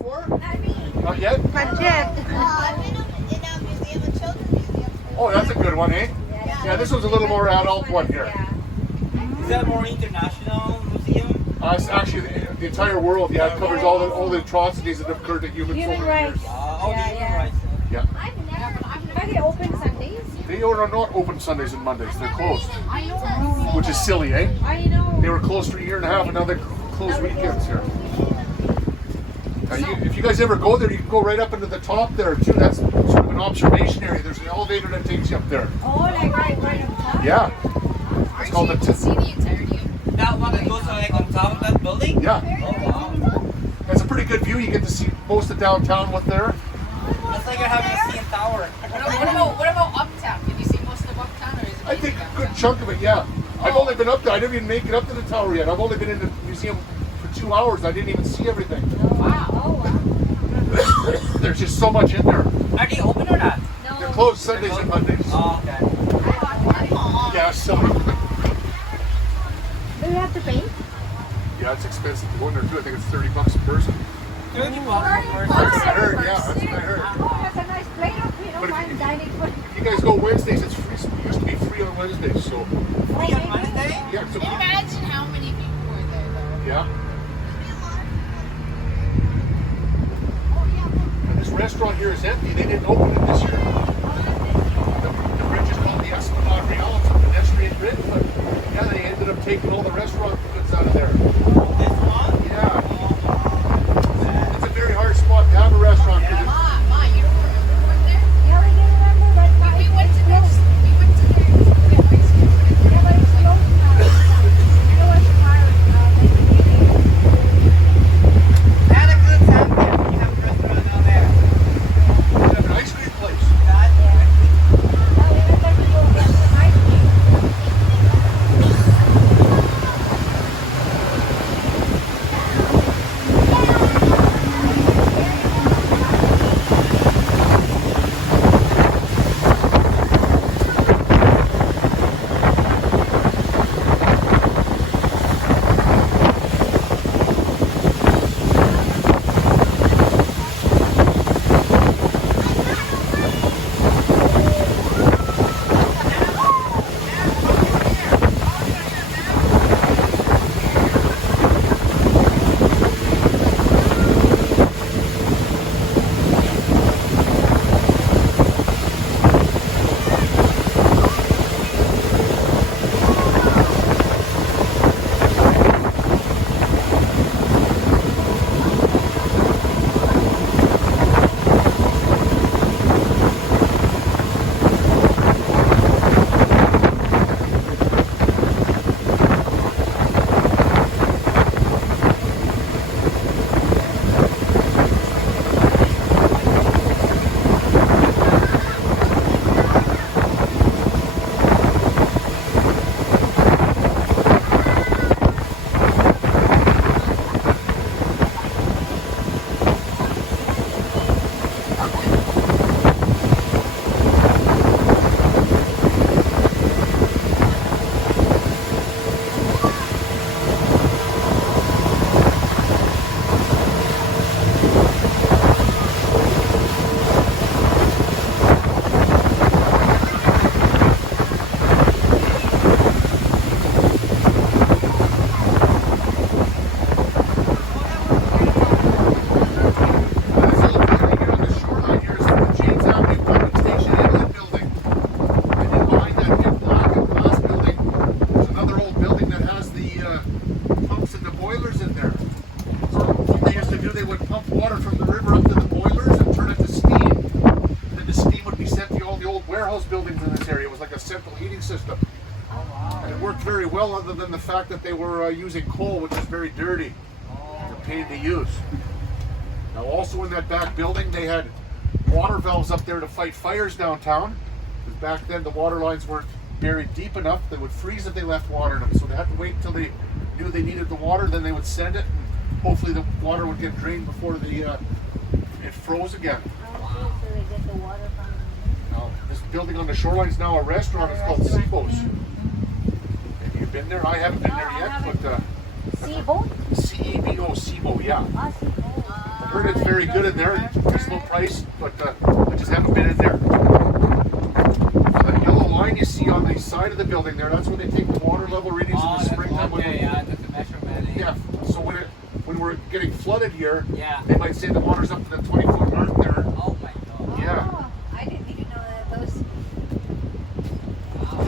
before? Not yet? Not yet. I've been in a museum, a children's museum. Oh, that's a good one, eh? Yeah, this one's a little more adult one here. Is that more international museum? It's actually the entire world. Yeah, it covers all the atrocities that have occurred to humans Human over the rights. years. Oh, the human rights. Yeah. Are they open Sundays? They are not open Sundays and Mondays. They're closed, I know. which is silly, eh? I know. They were closed for a year and a half, and now they're closed weekends here. If you guys ever go there, you can go right up into the top there too. That's sort of an observation area. There's an elevator that takes you up there. Oh, like right on top? Yeah. It's called the That one that goes like on top of that building? Yeah. Oh, wow. It's a pretty good view. You get to see most of downtown with there. It's like you're having a CN Tower. What about Uptown? Can you see most of Uptown, or is it? I think a good chunk of it, yeah. I've only been up there. I didn't even make it up to the tower yet. I've only been in the museum for 2 hours. I didn't even see everything. Wow. Oh wow. There's just so much in there. Are they open or not? They're closed Sundays and Mondays. Oh, okay. Yeah, so Do you have to pay? yeah, it's expensive to go in there too. I think it's $30 a person. 30 That's bucks. what I heard. Yeah, that's what I heard. Oh, that's a nice plate of, But if fine dining food. If you guys go Wednesdays, it's free. It used to be free on Wednesdays, so Free on Monday? yeah. So Imagine how many people were there, though. yeah. And this restaurant here is empty. They didn't open it this year. The bridge is called the Escobar Real. It's a pedestrian bridge, but yeah, they ended up taking all the restaurant goods out of there. This one? Yeah. It's a very hard spot to have a restaurant. 'Cause Ma, you don't remember we went there? Yeah, we can remember that. We went to there. We went to there to get ice cream. Yeah, but it's closed now. You know what's fire? I had a good time there. You have a restaurant down there. they have an ice cream place. That, System. And it worked very well other than the fact that they were using coal, which is very dirty. It's a pain to use. Now also in that back building they had water valves up there to fight fires downtown. Because back then the water lines weren't buried deep enough. They would freeze if they left water in them. So they had to wait until they knew they needed the water, then they would send it. And hopefully the water would get drained before it froze again. So they get the water from. Now, this building on the shoreline is now a restaurant. It's called Seabo's. Have you been there? I haven't been there yet, but Seaboat? C-E-B-O, Seabo, yeah. Ah, Seaboat. heard it's very good in there. Reasonable price, but I just haven't been in there. The yellow line you see on the side of the building there, that's where they take the water level readings in the springtime. Okay, yeah, that's the measurement. Yeah, so when we're getting flooded here, Yeah. they might say the water's up to the 20-foot mark there. Oh my god. Yeah. Oh, I didn't even know that those.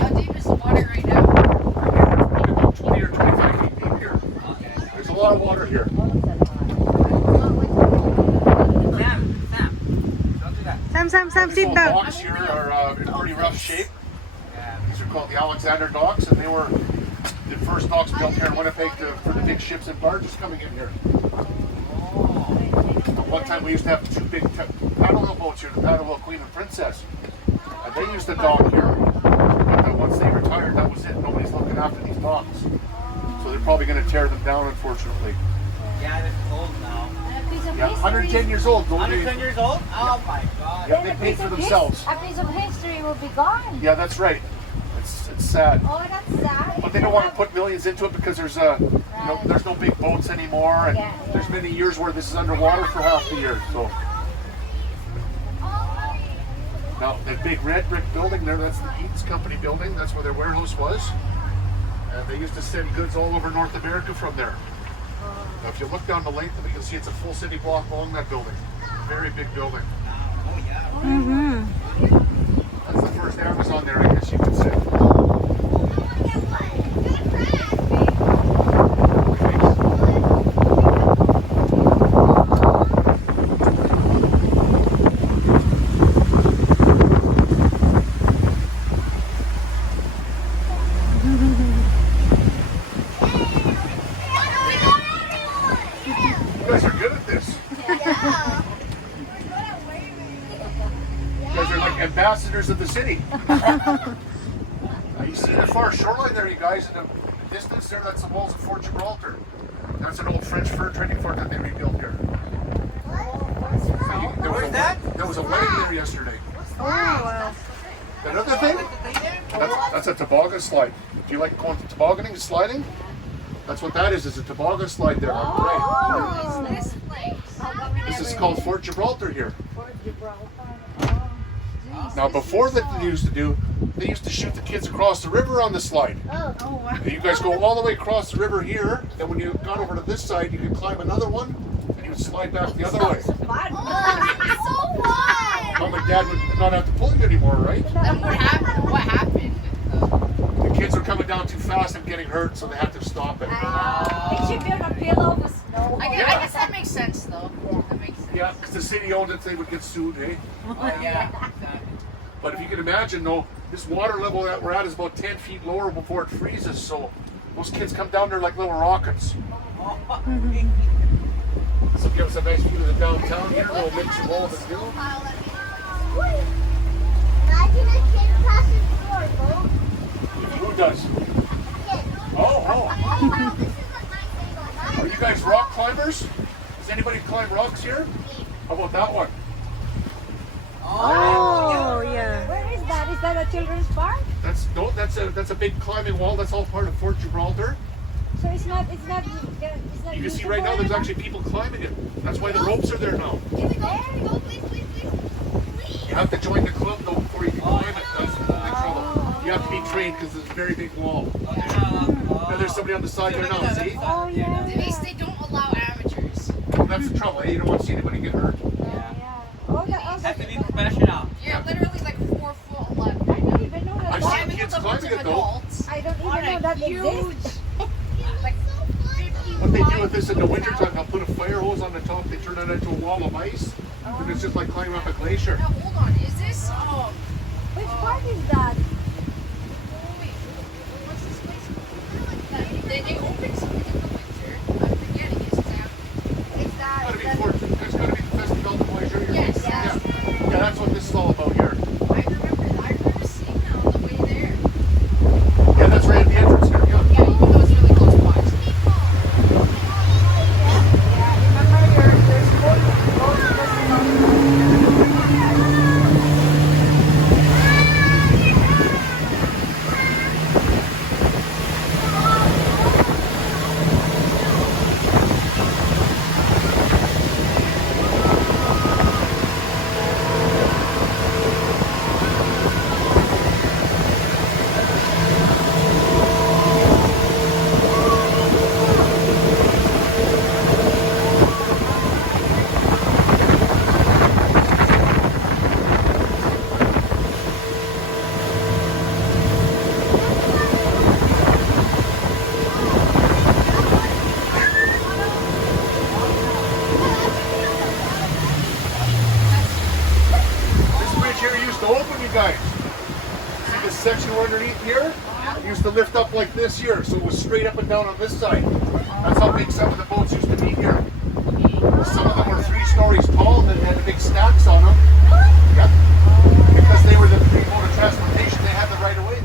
How deep is the water right now? Probably about 20 or 25 feet deep here. Okay. There's a lot of water here. Sam, don't do that. Sam, These sit old down. docks here are in pretty rough shape. Yeah. These are called the Alexander docks, and they were the first docks built here in Winnipeg for the big ships and barges coming in here. At one time we used to have two big paddle wheel boats here, the paddle wheel Queen and Princess. And they used to dock here. But once they retired, that was it. Nobody's looking after these docks. So they're probably going to tear them down, unfortunately. Yeah, it's old now. A piece of Yeah, history. 110 years old. Don't they? 110 years old? Oh my god. Yeah, they paid for themselves. A piece of history will be gone. Yeah, that's right. It's sad. Oh, that's sad. But they don't want to put millions into it because there's there's no big boats anymore, and Yeah, yeah. there's many years where this is underwater for half the year. So now the big red brick building there, that's the Eaton's Company building. That's where their warehouse was, and they used to send goods all over North America from there. Now, if you look down the length of it, you'll see it's a full city block long, that building. Very big building. Oh yeah. Mm-hmm. That's the first Amazon there, I guess you could say. You guys are good at this. You guys are like ambassadors of the city. You see the far shoreline there, you guys, in the distance there, that's the walls of Fort Gibraltar. That's an old French fur trading fort that they rebuilt here. Where's that? There was a wedding there yesterday. Oh, wow. That other thing? That's a toboggan slide. Do you like going to tobogganing, sliding? That's what that is a toboggan slide there on the right. What is this place? This is called Fort Gibraltar here. Fort Gibraltar. Oh, Now before that they used to shoot the kids across the river on the slide. oh, wow. You guys go all the way across the river here, then when you got over to this side, you could climb another one, and you would slide back the other way. So what? Mom and Dad would not have to pull you anymore, right? Then what happened? What happened? The kids were coming down too fast and getting hurt, so they had to stop it. It should be on a pillow with snow. I guess that makes sense though. That makes sense. Yeah, because the city owned it, they would get sued, eh? Oh yeah. Exactly. But if you can imagine, though, this water level that we're at is about 10 feet lower before it freezes, so those kids come down there like little rockets. So give us a nice view of the downtown here, a little mix of all the hill. Imagine a kid passing through our boat. Who does? Oh. Are you guys rock climbers? Does anybody climb rocks here? How about that one? Oh, yeah. Where is that? Is that a children's park? That's a big climbing wall. That's all part of Fort Gibraltar. So it's not You can see right now there's actually people climbing it. That's why the ropes are there now. Can we go? Please, please, please. You have to join the club though before you can climb it. That's the only trouble. You have to be trained because it's a very big wall. And there's somebody on the side there now, see? Oh, yeah. Denise, they don't allow amateurs. Well, that's the trouble. You don't want to see anybody get hurt. Yeah. Oh, Have to be professional. You're literally like 4 foot left I right now. don't even know that. I've Climbing seen kids the climbing bunch of it though. adults. I don't even On know a that huge, exists. like 50 What they do with this in the wintertime, they'll put a fire hose on the top, they turn it into a wall of ice, and it's just like climbing up a glacier. Now hold on, is this Which park is that? wait, what's this place? They open something in the winter. I'm forgetting it's that. It's that. It's gotta be the Festival de Voyageurs. Yes, Yeah. yes. Yeah, that's what this is all about here. I remember seeing that on the way there. Yeah, that's right at the entrance here, yeah. Yeah, even though it's really close by. lift up like this here, so it was straight up and down on this side. That's how big some of the boats used to be here. Some of them were 3 stories tall and had the big stacks on them. Yep. Because they were the big mode of transportation, they had the right of way.